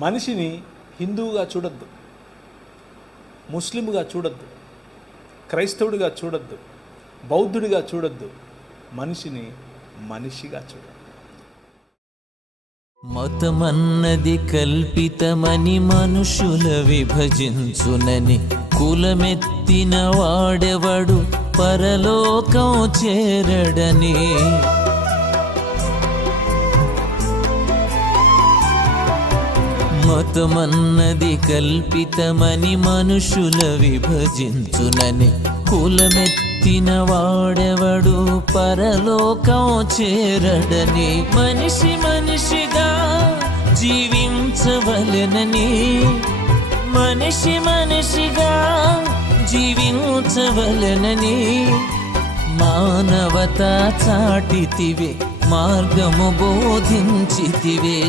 మనిషిని హిందువుగా చూడొద్దు, ముస్లింగా చూడొద్దు, క్రైస్తవుడిగా చూడొద్దు, బౌద్ధుడిగా చూడొద్దు. మనిషిని మనిషిగా చూడొద్దు. మతమన్నది కల్పితమని మనుషుల విభజించునని కులమెత్తిన వాడెవడు పరలోకం చేరడని. మతమన్నది కల్పితమని మనుషుల విభజించునని కులమెత్తిన వాడెవడు పరలోకం చేరడని. మనిషి మనిషిగా జీవించవలెనని, మనిషి మనిషిగా జీవించవలెనని మానవతా చాటితివే, మార్గము బోధించితివే.